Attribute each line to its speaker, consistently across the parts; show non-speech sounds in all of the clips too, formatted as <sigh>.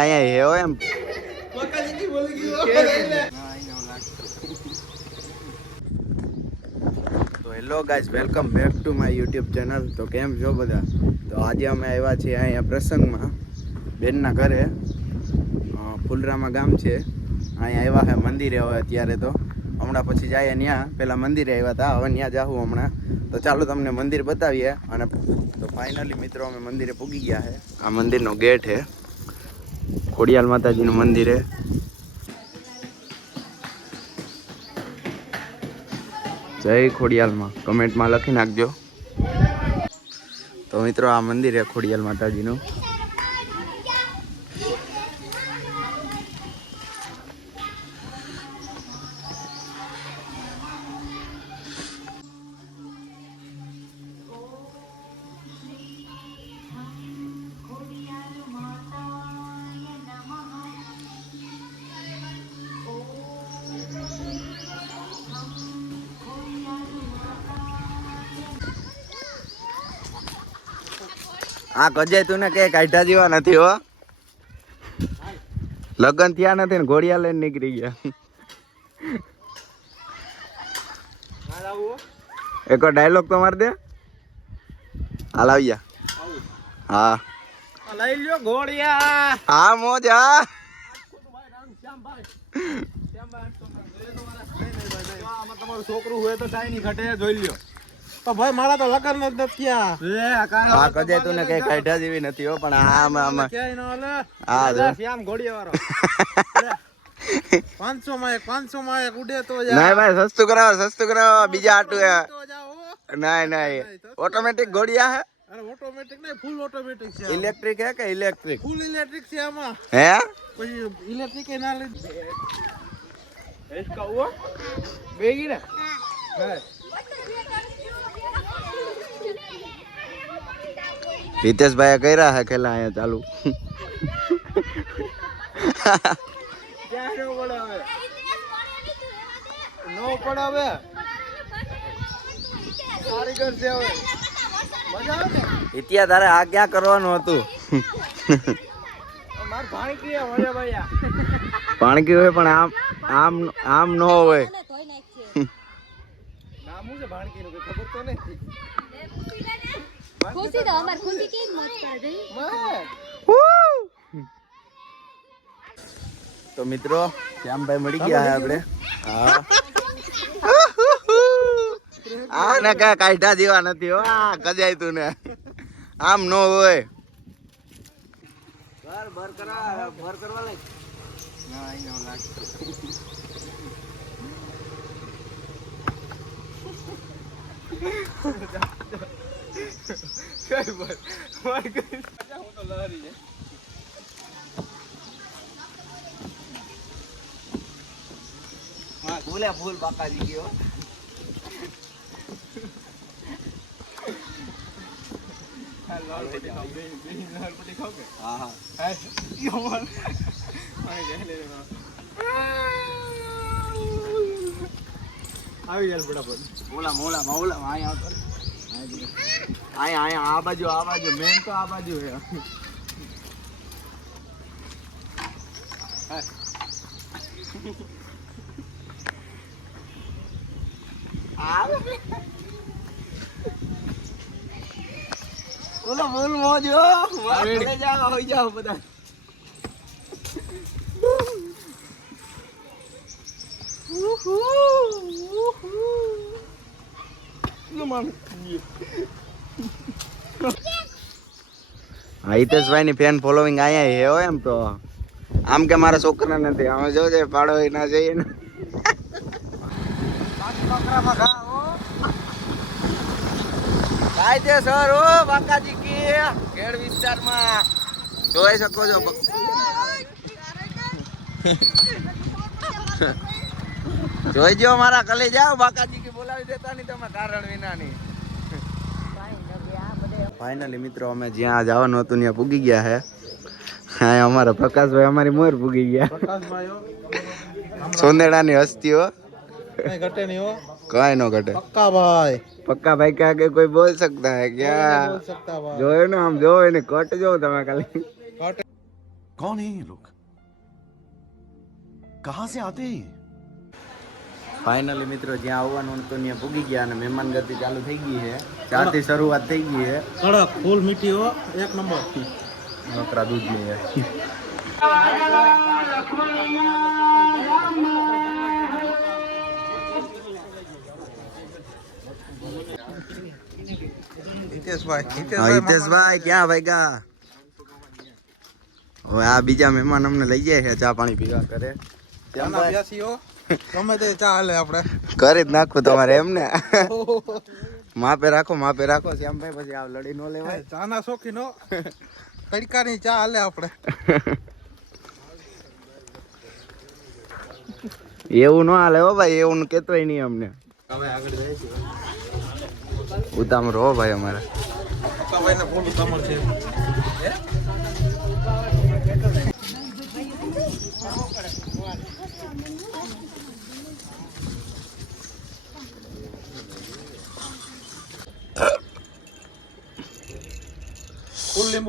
Speaker 1: અહીંયા હેવો એમ. તો hello guys welcome back to my YouTube channel. તો કેમ છો બધા? તો આજે અમે આવ્યા છીએ અહીંયા પ્રસંગમાં, બેનના ઘરે. ફુલરામા ગામ છે. અહીંયા આવ્યા છે મંદિરે હવે અત્યારે તો. હમણાં પછી જાય ત્યાં પહેલાં મંદિરે આવ્યા હતા હવે ત્યાં જાઉં હમણાં. તો ચાલો તમને મંદિર બતાવીએ. અને તો ફાઇનલી મિત્રો અમે મંદિરે પૂગી ગયા છે આ મંદિરનો ગેટ છે ખોડિયાલ માતાજીનું મંદિર છે. જય ખોડિયાલમાં. કમેન્ટમાં લખી નાખજો. તો મિત્રો, આ મંદિર છે ખોડિયાલ માતાજીનું. આ કજાય તું ને કે કાઢા જેવા નથી હો. લગ્ન થયા નથી ને ઘોડિયા લઈને નીકળી ગયા. એક ડાયલોગ તો માર દે. હાલ આવી જા. હા.
Speaker 2: લઈ લ્યો ઘોડિયા.
Speaker 1: હા મોજ હા.
Speaker 2: તમારું છોકરું હોય તો કાંઈ નહીં ઘટે જોઈ લ્યો. તો ભાઈ મારા તો લગન જ થયા.
Speaker 1: આ કદે તું કઈ કાઢા જેવી નથી હો પણ આમ આમ હા જો.
Speaker 2: શ્યામ ઘોડીએ વાળો પાંચસો માં એક પાંચસો માં એક ઉડે તો
Speaker 1: ના ભાઈ સસ્તું કરાવો સસ્તું કરાવો. બીજા આટું ના ના ઓટોમેટિક ઘોડિયા હે?
Speaker 2: અરે ઓટોમેટિક નહીં ફૂલ ઓટોમેટિક છે
Speaker 1: ઇલેક્ટ્રિક હે કે ઇલેક્ટ્રિક
Speaker 2: ફૂલ ઇલેક્ટ્રિક છે આમાં.
Speaker 1: હે?
Speaker 2: પછી ઇલેક્ટ્રિક એ ના લીધી એસ કાવો બેગી ને
Speaker 1: હા. હિતેશભાઈએ કર્યા છે ખેલા અહીંયા ચાલુ. ઇતિયા તારે આ ક્યાં કરવાનું હતું?
Speaker 2: ભાણકી હોય
Speaker 1: પણ આમ આમ આમ ન હોય.
Speaker 2: ભાણકી નું ખબર તો નથી.
Speaker 3: ખુશી તો અમાર ખુશી કેમ મોજ કરે
Speaker 1: તો મિત્રો શ્યામભાઈ મળી ગયા હે આપણે. હા. આ ને કા કાઢા જેવા નથી હો. આ કજાય તું ને. આમ નો હોય.
Speaker 2: ભર ભર કરા ભર કરવા લાગ ના આઈ નો લાગ
Speaker 1: ફૂલે ફૂલ બાકાજી ગયો.
Speaker 2: હા લાલ પટ્ટી ખાવ બે લાલ પટ્ટી ખાવ કે
Speaker 1: હા. હા
Speaker 2: હા. યો માર આઈ જાય લે આવી જાય ફટાફટ.
Speaker 1: મોલા મોલા મોલા અહીં આવતો. અહીંયા આય આ બાજુ આ બાજુ મેન તો આ બાજુ હે. બોલો બોલ મોજો જાઓ હોઈ જાઓ બધા. હા હિતેશભાઈ ની ફેન ફોલોવિંગ અહીંયા હે હોય એમ તો. આમ કે મારા છોકરા નથી અમે જોજે પાડો ના જઈએ ને. કાયદેસર ઓ બાકાજી કે. ખેડ વિસ્તારમાં. જોઈ શકો છો જોઈ જો મારા કલે જાઓ બાકાજી કે બોલાવી દેતા નહીં તમે કારણ વિના ની ફાઇનલી મિત્રો અમે જ્યાં જવાનું હતું ત્યાં પૂગી ગયા હે હા અમારા પ્રકાશભાઈ અમારી મોર પૂગી ગયા
Speaker 2: પ્રકાશભાઈ
Speaker 1: સોંદેડાની હસ્તીઓ
Speaker 2: કઈ ઘટે નહીં હો
Speaker 1: કઈ નો ઘટે
Speaker 2: પક્કા ભાઈ
Speaker 1: પક્કા ભાઈ કે આગે કોઈ બોલ सकता है क्या
Speaker 2: બોલ सकता ભાઈ
Speaker 1: જોયો ને આમ જોયો ને કટ જો તમે ખાલી
Speaker 2: ઘટે
Speaker 4: कौन है ये लोग कहां से आते हैं ये?
Speaker 1: ફાઇનલી મિત્રો જ્યાં આવવાનું હતું ત્યાં પૂગી ગયા અને મહેમાન ગતિ ચાલુ થઈ ગઈ છે. ચાથી શરૂઆત થઈ ગઈ છે.
Speaker 2: કડક ફૂલ મીઠી હો એક નંબર.
Speaker 1: નોકરા હિતેશભાઈ ક્યાં ભાગ્યા? હવે આ બીજા મહેમાન અમને લઈ જાય છે ચા પાણી પીવા કરે
Speaker 2: ગમે તે ચા હાલે આપણે.
Speaker 1: કરી જ નાખું તમારે એમને માપે રાખો માપે રાખો શ્યામભાઈ પછી આ લડી નો લેવાય.
Speaker 2: ચાના શોખીન હો. તડકાની ચા હાલે આપણે.
Speaker 1: એવું ન હાલે હો ભાઈ એવું કેતોય નહીં અમને. ઉતામ રહો ભાઈ અમારે.
Speaker 2: ભાઈને ફોન કમર છે.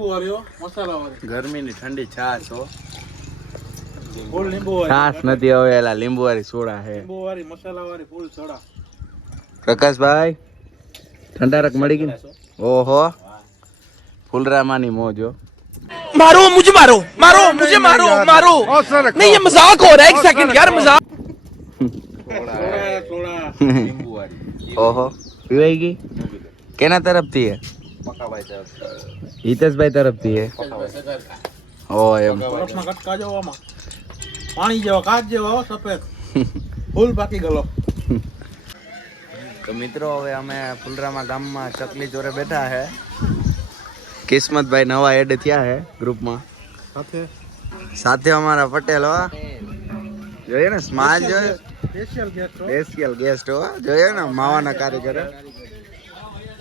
Speaker 2: લીંબુ વાળી હો મસાલા વાળી
Speaker 1: ગરમીની ઠંડી છાશ હો
Speaker 2: ફૂલ લીંબુ વાળી
Speaker 1: છાશ નથી હવે એલા લીંબુ વાળી સોડા હે
Speaker 2: લીંબુ વાળી મસાલા વાળી ફૂલ સોડા
Speaker 1: પ્રકાશભાઈ ઠંડારક મળી ગઈ ને? ઓહો ફૂલરામાની મોજો
Speaker 5: मारो मुझे मारो मारो मुझे मारो मारो नहीं ये मजाक हो रहा है एक सेकंड यार मजाक
Speaker 2: સોડા સોડા
Speaker 1: ઓહો પીવાઈ ગઈ કેના તરફથી હે હિતેશભાઈ તરફથી હે ઓ એમ.
Speaker 2: બરફમાં કટકા જો આમાં. પાણી જેવો કાચ જેવો હો સફેદ. ફૂલ પાકી ગયો
Speaker 1: તો મિત્રો હવે અમે ફુલરામા ગામમાં ચકલી ચોરે બેઠા હે. કિસ્મતભાઈ નવા એડ થયા હે ગ્રુપમાં
Speaker 2: સાથે.
Speaker 1: સાથે અમારા પટેલ હો. જોઈએ ને સ્માઇલ જોઈએ.
Speaker 2: સ્પેશિયલ ગેસ્ટ હો.
Speaker 1: સ્પેશિયલ ગેસ્ટ હો. જોઈએ ને માવાના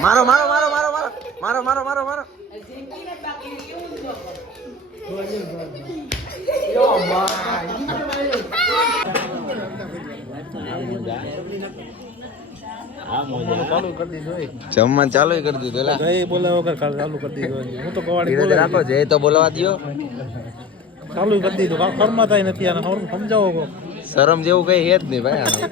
Speaker 1: મારો મારો મારો મારો મારો મારો મારો મારો મારો. જમવાનું ચાલુ કરી દીધું
Speaker 2: બોલાવો કાલ ચાલુ કરી દીધું હું તો
Speaker 1: રાખો જે તો બોલાવા દો
Speaker 2: ચાલુ કરી દીધું. કામ થાય નથી આને. સમજાવો.
Speaker 1: શરમ જેવું કઈ હે જ નહીં ભાઈ આનું.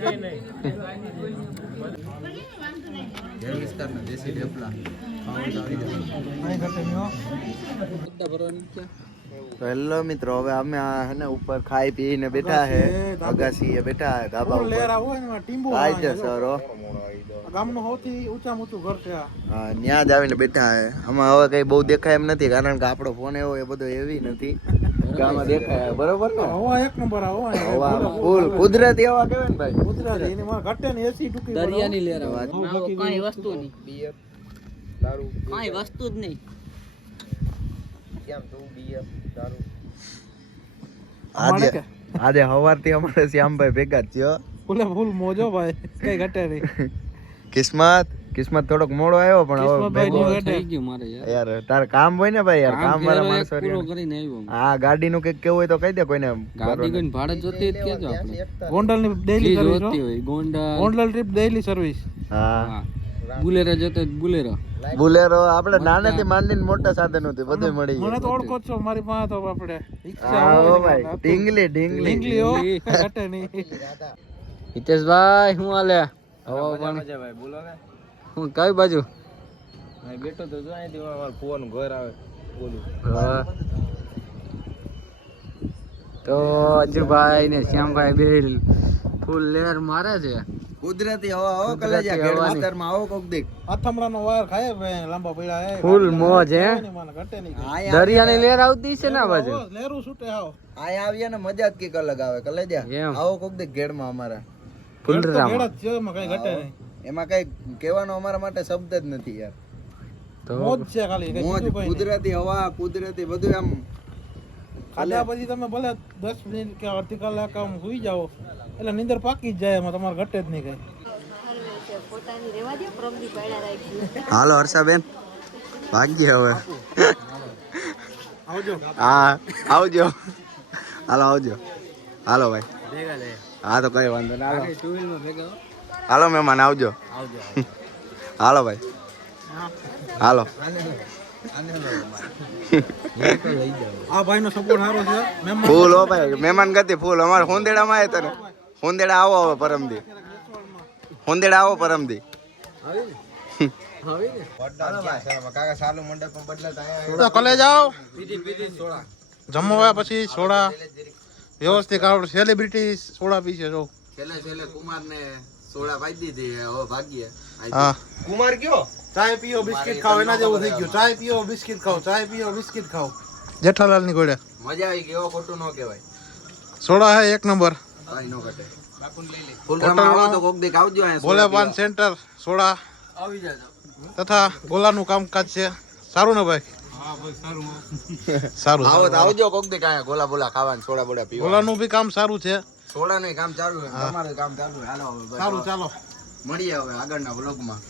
Speaker 1: તો હેલો મિત્રો હવે અમે આ હે ને ઉપર ખાઈ પીને બેઠા હે. અગાસી એ બેઠા હે ધાબા ઉપર.
Speaker 2: લહેરા હોય ને ટીંબુ
Speaker 1: કાય છે. સર.
Speaker 2: ગામનું સૌથી ઊંચા ઊંચું ઘર છે
Speaker 1: હા ત્યાં જ આવીને બેઠા હે. આમાં હવે કઈ બહુ દેખાય એમ નથી કારણ કે આપણો ફોન એવો એ બધો એવી નથી. ગામમાં દેખાય. બરોબર ને?
Speaker 2: હવા એક નંબર હવા.
Speaker 1: હવા ફૂલ. કુદરતી હવા કહેવાય ને ભાઈ?
Speaker 2: કુદરતી એની માં ઘટે ને એસી ટૂંકી દરિયાની
Speaker 6: કાંઈ વસ્તુ નહીં. કાંઈ વસ્તુ જ નહીં.
Speaker 1: આજે આજે સવારથી અમારે શ્યામભાઈ ભેગા થયો.
Speaker 2: ફૂલે ફૂલ મોજો ભાઈ. કઈ ઘટે નહીં. <laughs>
Speaker 1: કિસ્મત. કિસ્મત થોડોક મોડો આવ્યો પણ હવે ભેગો
Speaker 6: થઈ ગયું. મારે યાર
Speaker 1: યાર તાર કામ હોય ને ભાઈ યાર કામ વાળા માણસો
Speaker 6: પૂરો કરીને આવ્યો હા.
Speaker 1: હા ગાડીનું કંઈક કેવું હોય તો કહી દે કોઈને.
Speaker 6: ગાડી કોઈને ભાડે જોતી જ કેજો આપણે.
Speaker 2: ગોંડલની ડેઈલી સર્વિસ
Speaker 6: જોતી હોય Gondal.
Speaker 2: Gondal trip daily service
Speaker 1: હા.
Speaker 6: હા. બુલેરો જોતો બુલેરો.
Speaker 1: બુલેરો આપણે નાનેથી માંડીને મોટા સાધનો હતી બધું મળી
Speaker 2: મને તો ઓળખો છો મારી પાસે તો આપણે. રિક્ષા
Speaker 1: હા હો
Speaker 2: ને
Speaker 1: ભાઈ. ઢીંગલી ઢીંગલી.
Speaker 2: ઢીંગલી હો. કટે નહીં.
Speaker 6: હિતેશભાઈ શું હાલે હવા પાણી હું કઈ બાજુ? તો અજુભાઈ ને શ્યામભાઈ બેલ ફૂલ લેર મારે છે.
Speaker 1: કુદરતી
Speaker 2: લાંબા પડ્યા
Speaker 6: ફૂલ મોજ હે? દરિયાની લેર આવતી છે ના બાજુ?
Speaker 2: લેરું છૂટે આવો
Speaker 1: આવ્યા ને મજા જ કે અલગ આવે. કલેજા આવો કોક
Speaker 2: દેખ ઘેર એમાં કઈ
Speaker 1: કહેવાનો અમારા માટે શબ્દ જ નથી યાર.
Speaker 6: તો
Speaker 2: મોજ છે ખાલી
Speaker 1: મોજ. કુદરતી હવા કુદરતી બધું આમ
Speaker 2: ખાધા પછી તમે ભલે દસ મિનિટ કે અડધી કલાક આમ સુઈ જાઓ એટલે નીંદર પાકી જ જાય એમાં તમારે ઘટે જ નહીં કઈ.
Speaker 1: હાલો હર્ષાબેન. ભાગીએ હવે.
Speaker 2: આવજો.
Speaker 1: હા આવજો. હાલો આવજો. હાલો ભાઈ. હા તો કઈ વાંધો ના હાલો હાલો મહેમાન આવજો. <laughs> હાલો ભાઈ. હાલો.
Speaker 2: આ ભાઈનો સપોર્ટ સારો છે. મહેમાન
Speaker 1: ફૂલ હો ભાઈ. મહેમાન ગતિ ફૂલ. અમારે હોંદેડામાં આવે તને. હોંદેડા આવો હવે પરમદી. હોંદેડા આવો પરમદી.
Speaker 2: કોલેજ આવો. જમવા પછી સોડા. વ્યવસ્થિત આવડે સેલિબ્રિટી સોડા પીશે જો.
Speaker 1: છેલ્લે છેલ્લે કુમાર ને સોડા પાઈ દીધી હવે ભાગીએ.
Speaker 2: હા.
Speaker 1: કુમાર કયો
Speaker 2: ચાય પીઓ બિસ્કિટ ખાઓ એના જેવું થઈ ગયું. ચાય પીઓ બિસ્કિટ ખાઓ ચાય પીઓ બિસ્કિટ ખાઓ જેઠાલાલની ગોળે
Speaker 1: મજા આવી ગયો ખોટું ન કહેવાય.
Speaker 2: સોડા હે એક નંબર.
Speaker 1: કઈ નો
Speaker 2: કટે સેન્ટર સોડા. તથા ગોલાનું કામકાજ છે. સારું ને ભાઈ? સારું.
Speaker 1: આવજો કોક અહીંયા ગોલા બોલા ખાવાનું સોડા બોડા પીવા
Speaker 2: ગોલાનું બી કામ સારું છે.
Speaker 1: સોડાનું કામ ચાલુ છે તમારું કામ ચાલુ હાલો હવે
Speaker 2: ચાલો
Speaker 1: મળીએ હવે આગળના વ્લોગમાં